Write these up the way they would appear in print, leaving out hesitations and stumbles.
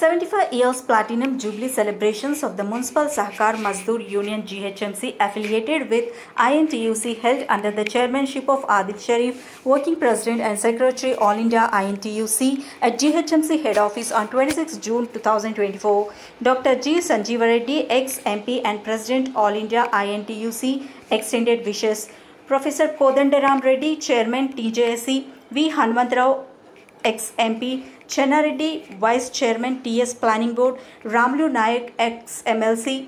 75 years Platinum Jubilee celebrations of the Municipal Sahkar Mazdoor Union GHMC affiliated with INTUC held under the chairmanship of Adil Sharif, Working President and Secretary All India INTUC at GHMC head office on 26 June 2024. Dr. G. Sanjeeva Reddy, ex-MP and President All India INTUC, extended wishes. Professor Kodandaram Reddy, Chairman TJSC, V. Hanumantrao, ex-MP, Chenna Reddy, Vice Chairman TS Planning Board, Ramlu Nayak, ex-MLC,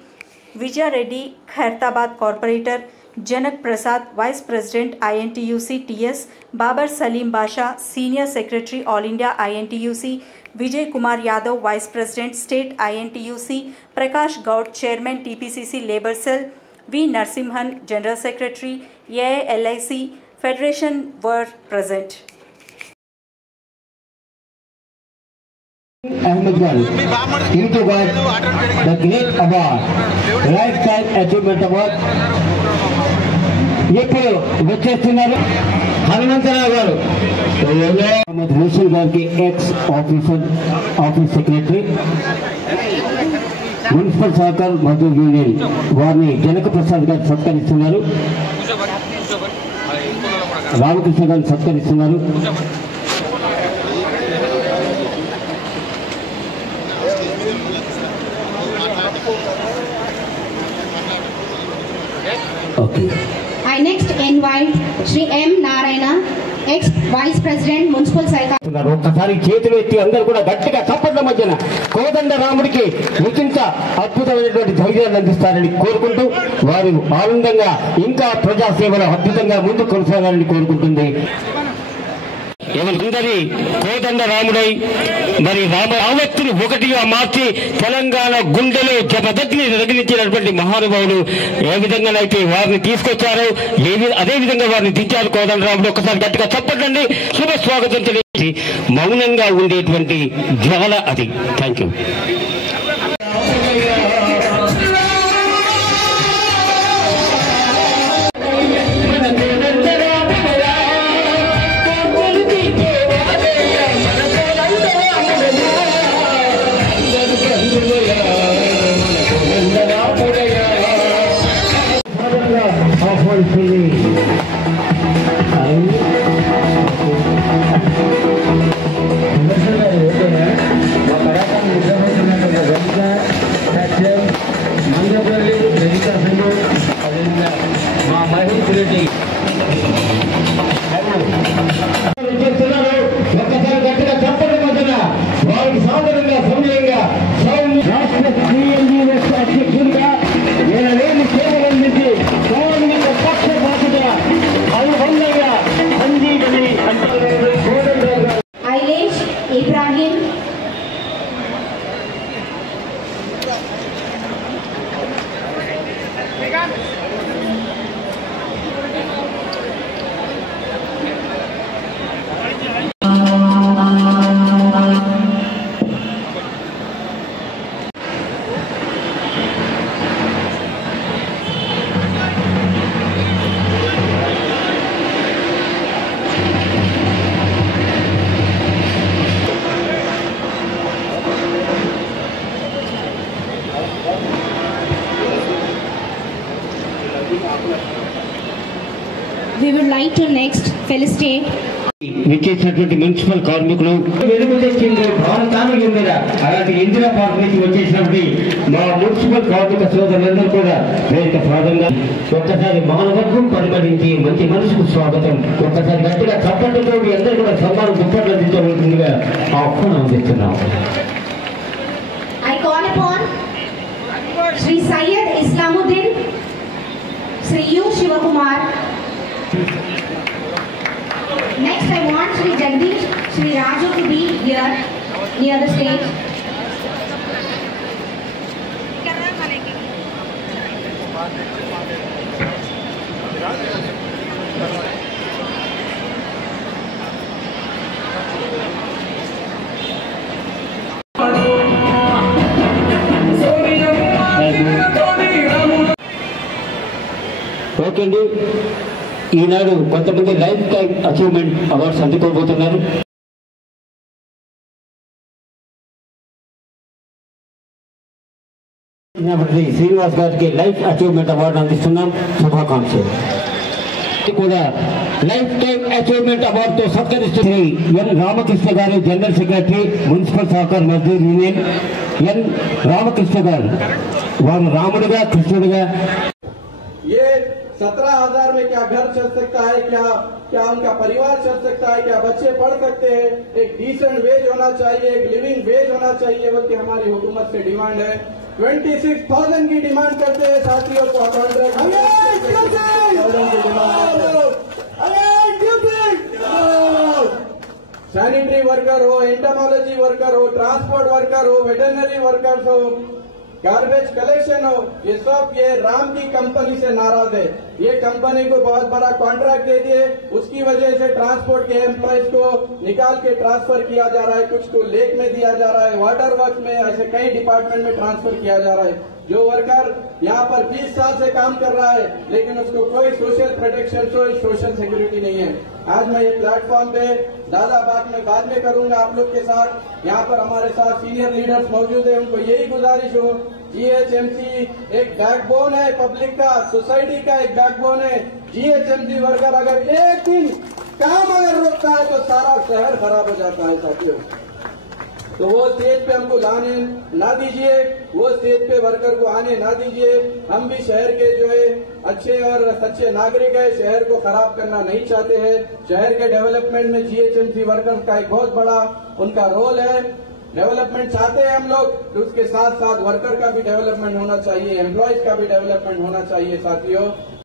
Vijay Reddy, Khairtabad Corporator, Janak Prasad, Vice President INTUC TS, Babar Salim Basha, Senior Secretary All India INTUC, Vijay Kumar Yadav, Vice President State INTUC, Prakash Gaud, Chairman TPCC Labour Cell, V. Narsimhan, General Secretary, AILIC Federation were present. Ahmedabad, he got the Great Award, Lifetime Achievement Award. ఇప్పుడు వచ్చేస్తున్నారు హనుమంతరావు గారు, municipal గారికి X office secretary, municipal Sahakar Mazdoor union వారిని జనక ప్రసాద్ గారు సత్కరిస్తున్నారు, రామకృష్ణ గారిని సత్కరిస్తున్నారు. I next invite Shri M. Narayana, ex-Vice President Municipal Sahkar. ఒక్కసారి చేతులు ఎత్తి అందరూ కూడా గట్టిగా చప్పట్ల మధ్యన కోదండ రాముడికి ఉచిత అద్భుతమైనటువంటి ధైర్యాన్ని అందిస్తారని కోరుకుంటూ వారు ఆనందంగా ఇంకా ప్రజాసేవలో అద్భుతంగా ముందుకు కొనసాగాలని కోరుకుంటుంది. ఎవరికందరి కోదండ రాముడై మరి రామవ్యక్తిని ఒకటిగా మార్చి తెలంగాణ గుండెలో జపదగ్ని రగిలించినటువంటి మహానుభావులు ఏ విధంగానైతే వారిని తీసుకొచ్చారో అదే విధంగా వారిని దించారు కోదండ రాముడు. ఒకసారి గట్టిగా చెప్పండి, శుభ స్వాగతం తెలియజేసి మౌనంగా ఉండేటువంటి జ్వాల అది. Thank you. ఒక్కసారి గట్టిగా చెప్పండి మధ్యన వారికి సాధారణంగా సమయంగా రాష్ట్ర అధ్యక్షుడిగా నేనేమి సేవలు అందించి గవర్నమెంట్ పక్షపాతగా అనుబంధంగా సంజీవని అంటారు. Ailesh Ibrahim, we would like to next felicitate విచ్చేసినటువంటి మున్సిపల్ కార్మికులు వెలుగు తెచ్చింది భారతానికి చెందిన అలాంటి ఇందిరా పార్క్ నుంచి వచ్చేసినటువంటి మా మున్సిపల్ కార్మిక సోదరులందరూ కూడా వేదిక స్వాగతంగా ఒక్కసారి మానవత్వం పరిమళించి మంచి మనసుకు స్వాగతం. ఒక్కసారి గట్టిగా చప్పట్లతో మీ అందరూ కూడా సన్మానం దుప్పట్లు అందించవలసిందిగా ఆహ్వానం అందిస్తున్నాం. I call upon Shri Syed Islamuddin, Shri U. Shivakumar. Next I want Shri Jagdish, Shri Raju to be here near the stage. Okay అండి, ఈనాడు కొంతమంది లైఫ్ టైం అచీవ్మెంట్ అవార్డ్స్ అందుకోబోతున్నారు. శ్రీనివాస్ గారికి లైఫ్ అచీవ్మెంట్ అవార్డు అందిస్తున్నాం. శుభాకాంక్షలు. కూడా లైఫ్ టైమ్ అచీవ్మెంట్ అవార్డుతో సత్కరిస్తుంది ఎన్ రామకృష్ణ గారు, general secretary municipal Sahakar Mazdoor union. N Ramakrishna గారు వారు రాముడుగా కృష్ణుడుగా. 17,000 में क्या घर चल सकता है, क्या उनका परिवार चल सकता है, क्या बच्चे पढ़ सकते हैं, एक डिसेंट वेज होना चाहिए, एक लिविंग वेज होना चाहिए बल्कि हमारी हुकूमत से डिमांड है. 26,000 की डिमांड करते हैं साथियों को कॉन्ट्रैक्ट. सैनिटरी वर्कर हो, एंटोमोलॉजी वर्कर हो, ट्रांसपोर्ट वर्कर हो, वेटरनरी वर्कर्स हो, गार्बेज कलेक्शन हो, ये सब ये राम की कंपनी से नाराज है. ये कंपनी को बहुत बड़ा कॉन्ट्रैक्ट दे दिए, उसकी वजह से ट्रांसपोर्ट के एम्प्लॉयज को निकाल के ट्रांसफर किया जा रहा है, कुछ को लेक में दिया जा रहा है, वाटर वर्क में, ऐसे कई डिपार्टमेंट में ट्रांसफर किया जा रहा है. जो वर्कर यहाँ पर 20 साल से काम कर रहा है लेकिन उसको कोई सोशल प्रोटेक्शन, कोई सोशल सिक्योरिटी नहीं है. आज मैं ये प्लेटफॉर्म पे ज्यादा बात में बाद में करूंगा आप लोग के साथ. यहाँ पर हमारे साथ सीनियर लीडर्स मौजूद है, उनको यही गुजारिश हो, जीएचएमसी एक बैकबोन है पब्लिक का, सोसाइटी का एक बैकबोन है. जीएचएमसी वर्कर अगर एक दिन काम अगर रोकता है तो सारा शहर खराब हो जाता है साथियों. तो वो स्टेज पे हमको लाने ना दीजिए, वो स्टेज पे वर्कर को आने ना दीजिए. हम भी शहर के जो है अच्छे और सच्चे नागरिक है, शहर को खराब करना नहीं चाहते हैं. शहर के डेवलपमेंट में जीएचएमसी वर्कर का एक बहुत बड़ा उनका रोल है. डेवलपमेंट चाहते हैं हम लोग, तो उसके साथ साथ वर्कर का भी डेवलपमेंट होना चाहिए, एम्प्लॉयज का भी डेवलपमेंट होना चाहिए साथियों.